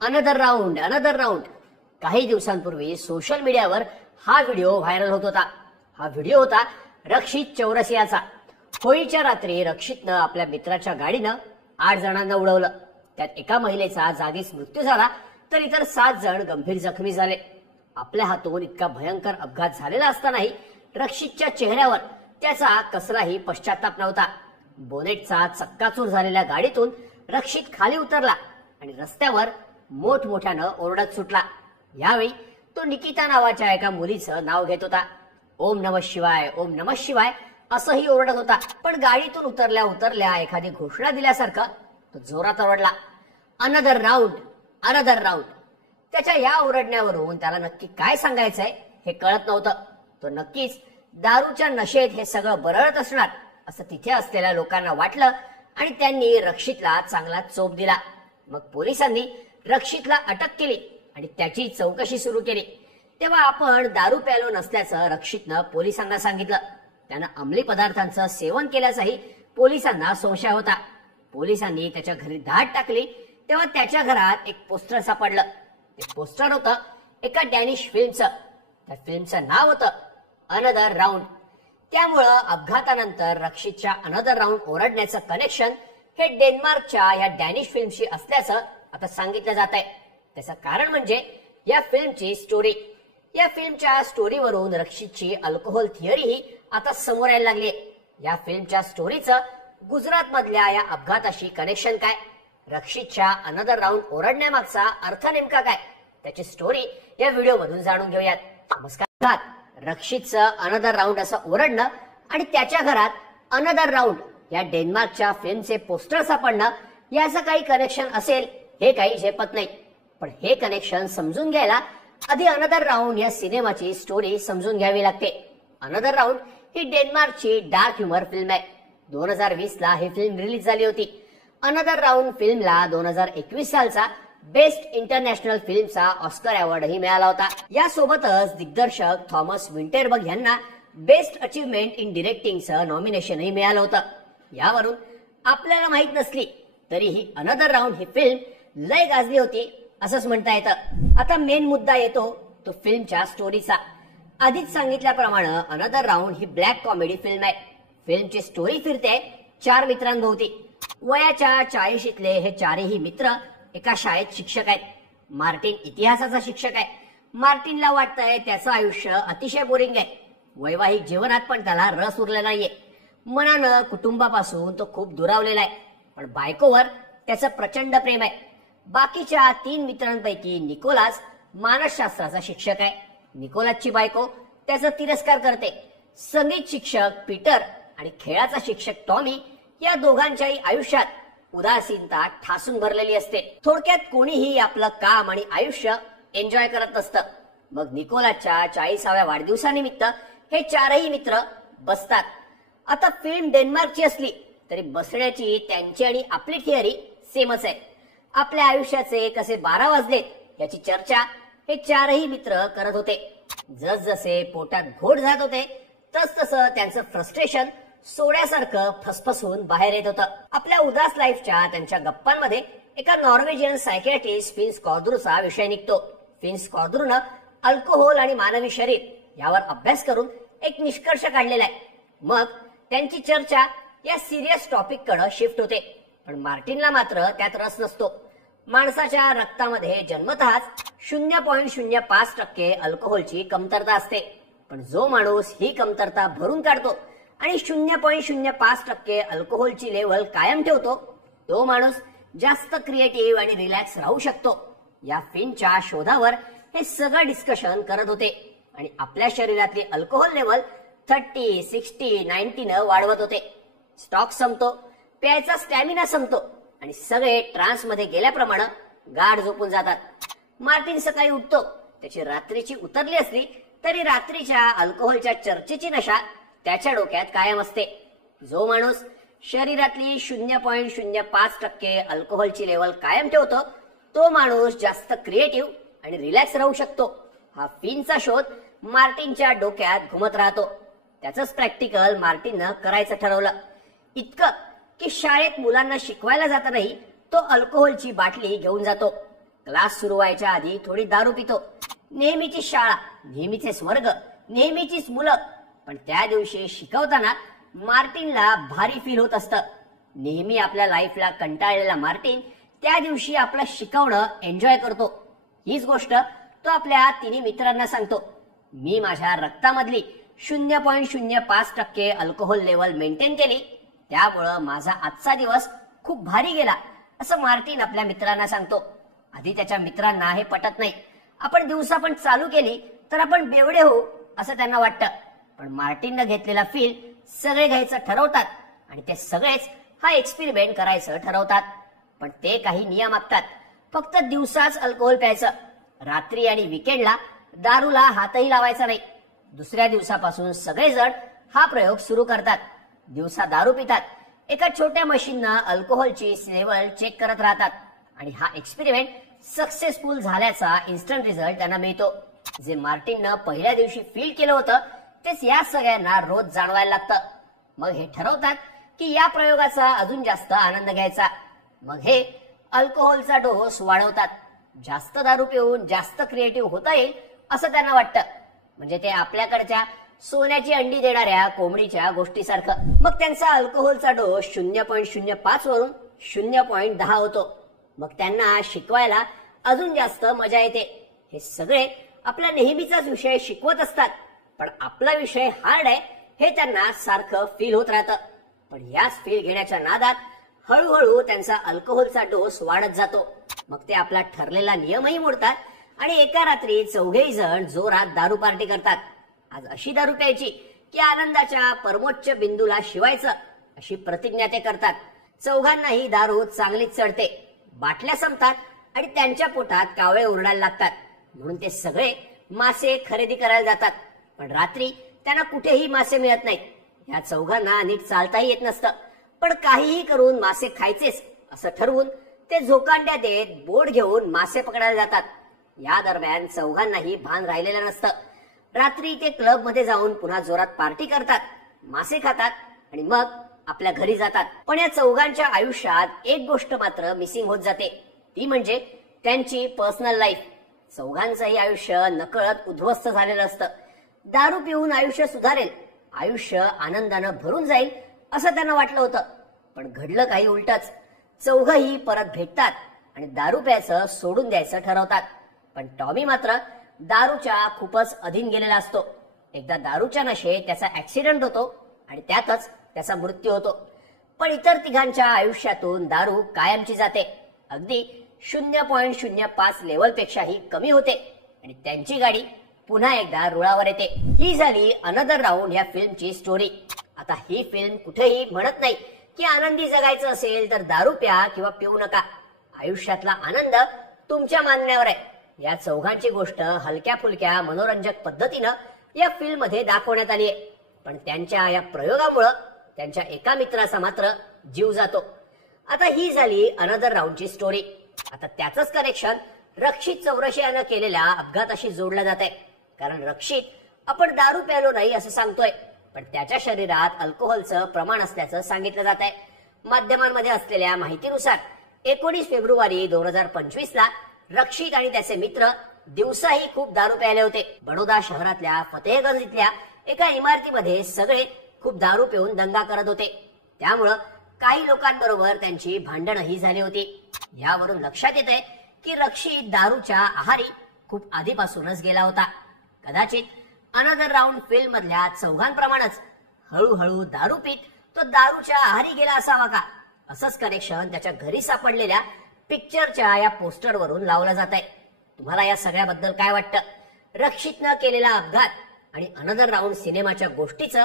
Another round. काही दिवसांपूर्वी social मीडियावर हा व्हिडिओ व्हायरल होत होता. हा व्हिडिओ होता रक्षित चौरसियाचा. होळीच्या रात्री रक्षितनं आपल्या मित्राच्या गाडीनं 8 जणांना उडवलं. त्यात एका महिलेचा जागीच मृत्यू झाला तर इतर 7 जण गंभीर जखमी झाले. आपल्या हातून इतका भयंकर अपघात झालेला असतानाही रक्षितच्या चेहऱ्यावर त्याचा कसलाही पश्चाताप नव्हता. बोनेटचा चक्काचूर झालेल्या गाडीतून रक्षित खाली उतरला आणि रस्त्यावर मोठमोठ्यानं ओरडत सुटला. यावेळी तो निकिता नावाच्या एका मुलीचं नाव घेत होता. ओम नमः शिवाय, ओम नमः शिवाय असंही ओरडत होता. पण गाडीतून उतरल्या उतरल्या एखादी घोषणा दिल्यासारखं तो जोरात ओरडला, अनदर राऊंड. त्याच्या या ओरडण्यावरून त्याला नक्की काय सांगायचंय हे कळत नव्हतं. तो नक्कीच दारूच्या नशेत हे सगळं बरळत असणार असं तिथे असलेल्या लोकांना वाटलं आणि त्यांनी रक्षितला चांगला चोप दिला. मग पोलिसांनी रक्षितला अटक केली आणि त्याची चौकशी सुरू केली. तेव्हा आपण दारू प्यालो नसल्याचं रक्षितनं पोलिसांना सांगितलं. त्यानं अंमली पदार्थांचं सेवन केल्याचाही पोलिसांना संशय होता. पोलिसांनी त्याच्या घरी धाड टाकली तेव्हा त्याच्या घरात एक पोस्टर सापडलं. ते पोस्टर होतं एका डॅनिश फिल्मचं. त्या फिल्मचं नाव होतं अनदर राऊंड. त्यामुळं अपघातानंतर रक्षितच्या अनदर राऊंड ओरडण्याचं कनेक्शन हे डेन्मार्कच्या या डॅनिश फिल्मशी असल्याचं आता सांगितलं जात आहे. त्याचं कारण म्हणजे या फिल्मची स्टोरी. या फिल्मच्या स्टोरीवरून रक्षितची अल्कोहोल थिअरीही आता समोर यायला लागली. या फिल्मच्या स्टोरीचं गुजरात मधल्या या अपघाताशी कनेक्शन काय? रक्षितच्या अनदर राऊंड ओरडण्यामागचा अर्थ नेमका काय? त्याची स्टोरी या व्हिडिओ मधून जाणून घेऊयात. नमस्कार. रक्षितचं अनदर राऊंड असं ओरडणं आणि त्याच्या घरात अनदर राऊंड या डेन्मार्कच्या फिल्मचे पोस्टर सापडणं याचं काही कनेक्शन असेल हे काही झेपत नाही. पण हे कनेक्शन समजून घ्यायला आधी अनदर राऊंड या सिनेमाची स्टोरी समजून घ्यावी लागते. अनदर राऊंड ही डेन्मार्कची डार्क ह्युमर फिल्म आहे. 2020 ला ही फिल्म रिलीज झाली होती. अनदर राऊंड फिल्मला 2021 सालचा बेस्ट इंटरनॅशनल फिल्मचा ऑस्कर अवॉर्डही मिळाला होता. यासोबतच दिग्दर्शक थॉमस विंटरबर्ग यांना बेस्ट अचीवमेंट इन डिरेक्टिंगचं नॉमिनेशनही मिळालं होतं. यावरून आपल्याला माहित नसली तरीही अनदर राऊंड ही फिल्म लय गाजली होती असंच म्हणता येतं. आता मेन मुद्दा येतो तो फिल्मच्या स्टोरीचा. आधीच सांगितल्याप्रमाणे अनदर राऊंड ही ब्लॅक कॉमेडी फिल्म आहे. फिल्मची स्टोरी फिरते 4 मित्रांभोवती. वयाच्या 40शीतले हे चारही मित्र एका शाळेत शिक्षक आहेत. मार्टिन इतिहासाचा शिक्षक आहे. मार्टिनला वाटतंय त्याचं आयुष्य अतिशय बोरिंग आहे. वैवाहिक जीवनात पण त्याला रस उरला नाहीये. मनानं कुटुंबापासून तो खूप दुरावलेला आहे. पण बायकोवर त्याचं प्रचंड प्रेम आहे. बाकीच्या 3 मित्रांपैकी निकोलास मानसशास्त्राचा शिक्षक आहे. निकोलासची बायको त्याचा तिरस्कार करते. संगीत शिक्षक पीटर आणि खेळाचा शिक्षक टॉमी या दोघांच्याही आयुष्यात उदासीनता ठासून भरलेली असते. थोडक्यात कोणीही आपलं काम आणि आयुष्य एन्जॉय करत नसतं. मग निकोलासच्या 40व्या वाढदिवसानिमित्त हे 4ही मित्र बसतात. आता फिल्म डेन्मार्कची असली तरी बसण्याची त्यांची आणि आपली थिअरी सेमच आहे. आपल्या आयुष्याचे कसे 12 वाजलेत याची चर्चा हे 4ही मित्र करत होते. जसजसे पोटात घोट जात होते तसतसं त्यांचं फ्रस्ट्रेशन सोड्यासारखं फसफसून बाहेर येत होतं. आपल्या उदास लाईफच्या त्यांच्या गप्पांमध्ये एका नॉर्वेजियन सायकियाट्रिस्ट फिन्स कॉर्द्रूचा विषय निघतो. फिन्स कॉर्द्रूनं अल्कोहोल आणि मानवी शरीर यावर अभ्यास करून एक निष्कर्ष काढलेला आहे. मग त्यांची चर्चा या सिरियस टॉपिक कडे शिफ्ट होते. पण मार्टिनला मात्र त्यात रस नसतो. माणसाच्या रक्तामध्ये जन्मतःच 0.05% अल्कोहोलची कमतरता असते. पण जो माणूस ही कमतरता भरून काढतो आणि 0.05% अल्कोहोलची लेवल कायम ठेवतो तो माणूस जास्त क्रिएटिव्ह आणि रिलॅक्स राहू शकतो. या फिल्मच्या शोधावर हे सगळं डिस्कशन करत होते आणि आपल्या शरीरातली अल्कोहोल लेवल 30, 60, 90 न वाढवत होते. स्टॉक संपतो, प्यायचा स्टॅमिना संपतो आणि सगळे ट्रान्स मध्ये गेल्याप्रमाणे गाढ झोपून जातात. मार्टिन सकाळी उठतो. त्याची रात्रीची उतरली असली तरी रात्रीच्या अल्कोहोलच्या चर्चेची नशा त्याच्या डोक्यात कायम असते. जो माणूस शरीरातली 0.05% अल्कोहोलची लेवल कायम ठेवतो तो माणूस जास्त क्रिएटिव्ह आणि रिलॅक्स राहू शकतो. हा फिनचा शोध मार्टिनच्या डोक्यात घुमत राहतो. त्याचंच प्रॅक्टिकल मार्टिननं करायचं ठरवलं. इतकं की शाळेत मुलांना शिकवायला जातानाही तो अल्कोहोलची बाटली घेऊन जातो. क्लास सुरू व्हायच्या आधी थोडी दारू पितो. नेहमीची शाळा, नेहमीचे वर्ग, नेहमीचीच मुलं. पण त्या दिवशी शिकवताना मार्टिनला भारी फील होत असतं. नेहमी आपल्या लाईफला कंटाळलेला मार्टिन त्या दिवशी आपलं शिकवणं एन्जॉय करतो. हीच गोष्ट तो आपल्या तिन्ही मित्रांना सांगतो. मी माझ्या रक्तामधली 0.05% अल्कोहोल लेवल मेंटेन केली, त्यामुळं माझा आजचा दिवस खूप भारी गेला, असं मार्टिन आपल्या मित्रांना सांगतो. आधी त्याच्या मित्रांना हे पटत नाही. आपण दिवसा पण चालू केली तर आपण बेवडे होऊ असं त्यांना वाटतं. पण मार्टिननं घेतलेला फील सगळे घ्यायचं ठरवतात आणि ते सगळेच हा एक्सपेरिमेंट करायचं ठरवतात. पण ते काही नियम आखतात. फक्त दिवसाच अल्कोहोल प्यायचं, रात्री आणि विकेंडला दारूला हातही लावायचा नाही. दुसऱ्या दिवसापासून सगळेजण हा प्रयोग सुरू करतात. दिवसा दारू पितात, एका छोट्या मशीननं अल्कोहोलची लेवल चेक करत राहतात आणि हा एक्सपेरिमेंट सक्सेसफुल झाल्याचा इन्स्टंट रिझल्ट त्यांना मिळतो. जे मार्टिननं पहिल्या दिवशी फील केलं होतं तेच या सगळ्यांना रोज जाणवायला लागतं. मग हे ठरवतात की या प्रयोगाचा अजून जास्त आनंद घ्यायचा. मग हे अल्कोहोलचा डोस वाढवतात. जास्त दारू पिऊन जास्त क्रिएटिव्ह होता येईल असं त्यांना वाटतं. म्हणजे ते आपल्याकडच्या सोन्याची अंडी देणाऱ्या कोंबडीच्या गोष्टीसारखं. मग त्यांचा अल्कोहोलचा डोस 0.05 वरून 0.10 होतो. मग त्यांना शिकवायला अजून जास्त मजा येते. हे सगळे आपला नेहमीचाच विषय शिकवत असतात, पण आपला विषय हार्ड आहे हे त्यांना सारखं फील होत राहतं. पण याच फील घेण्याच्या नादात हळूहळू त्यांचा अल्कोहोलचा डोस वाढत जातो. मग ते आपला ठरलेला नियमही मोडतात आणि एका रात्री चौघेही जण जोरात दारू पार्टी करतात. आज अशी दारू प्यायची की आनंदाच्या परमोच्च बिंदूला शिवायचं, अशी प्रतिज्ञा ते करतात. चौघांनाही दारू चांगलीच चढते. बाटल्या संपतात आणि त्यांच्या पोटात कावळे ओरडायला लागतात. म्हणून ते सगळे मासे खरेदी करायला जातात. पण रात्री त्यांना कुठेही मासे मिळत नाहीत. या चौघांना नीट चालताही येत नसतं, पण काहीही करून मासे खायचेच असं ठरवून ते झोकांड्या देत बोट घेऊन मासे पकडायला जातात. या दरम्यान चौघांनाही भान राहिलेलं नसतं. रात्री ते क्लब मध्ये जाऊन पुन्हा जोरात पार्टी करतात, मासे खातात आणि मग आपल्या घरी जातात. पण या चौघांच्या आयुष्यात एक गोष्ट मात्र मिसिंग होत जाते, ती म्हणजे त्यांची पर्सनल लाईफ. चौघांचंही आयुष्य नकळत उद्ध्वस्त झालेलं असतं. दारू पिऊन आयुष्य सुधारेल, आयुष्य आनंदानं भरून जाईल असं त्यांना वाटलं होतं. पण घडलं काही उलटच. चौघही परत भेटतात आणि दारू प्यायचं सोडून द्यायचं ठरवतात. पण टॉमी मात्र दारूच्या खूपच अधीन गेलेला असतो. एकदा दारूच्या नशेत त्याचा ऍक्सिडेंट होतो आणि त्यातच त्याचा मृत्यू होतो. पण इतर तिघांच्या आयुष्यातून दारू कायमची जाते. अगदी 0.05 लेवलपेक्षाही कमी होते आणि त्यांची गाडी पुन्हा एकदा रुळावर येते. ही झाली अनदर राऊंड या फिल्मची स्टोरी. आता ही फिल्म कुठेही म्हणत नाही की आनंदी जगायचं असेल तर दारू प्या किंवा पिऊ नका. आयुष्यातला आनंद तुमच्या मानण्यावर आहे. या चौघांची गोष्ट हलक्या फुलक्या मनोरंजक पद्धतीनं या फिल्म मध्ये दाखवण्यात आली आहे. पण त्यांच्या या प्रयोगामुळे त्यांच्या एका मित्राचा मात्र जीव जातो. आता ही झाली अनदर राऊंडची स्टोरी. आता त्याचंच कनेक्शन रक्षित चौरशी यानं केलेल्या अपघाताशी जोडलं जात आहे. कारण रक्षित आपण दारू प्यालो नाही असं सांगतोय, पण त्याच्या शरीरात अल्कोहोलचं प्रमाण असल्याचं सांगितलं जात आहे. माध्यमांमध्ये असलेल्या माहितीनुसार 19 फेब्रुवारी 2025 ला रक्षित आणि त्याचे मित्र दिवसाही खूप दारू प्यायले होते. बडोदा शहरातल्या फतेहगंज इथल्या एका इमारतीमध्ये सगळे खूप दारू पिऊन दंगा करत होते. त्यामुळं काही लोकांबरोबर त्यांची भांडणही झाली होती. यावरून लक्षात येतंय की रक्षित दारूच्या आहारी खूप आधीपासूनच गेला होता. कदाचित अनदर राऊंड फिल्म मधल्या चौघांप्रमाणेच हळूहळू दारू पीत तो दारूच्या आहारी गेला असावा का, असंच कनेक्शन त्याच्या घरी सापडलेल्या पिक्चरच्या या पोस्टरवरून लावलं जात आहे. तुम्हाला या सगळ्याबद्दल काय वाटतं? रक्षितनं केलेला अपघात आणि अनदर राऊंड सिनेमाच्या गोष्टीचं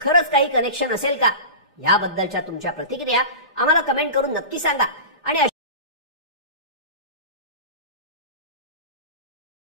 खरंच काही कनेक्शन असेल का? याबद्दलच्या तुमच्या प्रतिक्रिया आम्हाला कमेंट करून नक्की सांगा.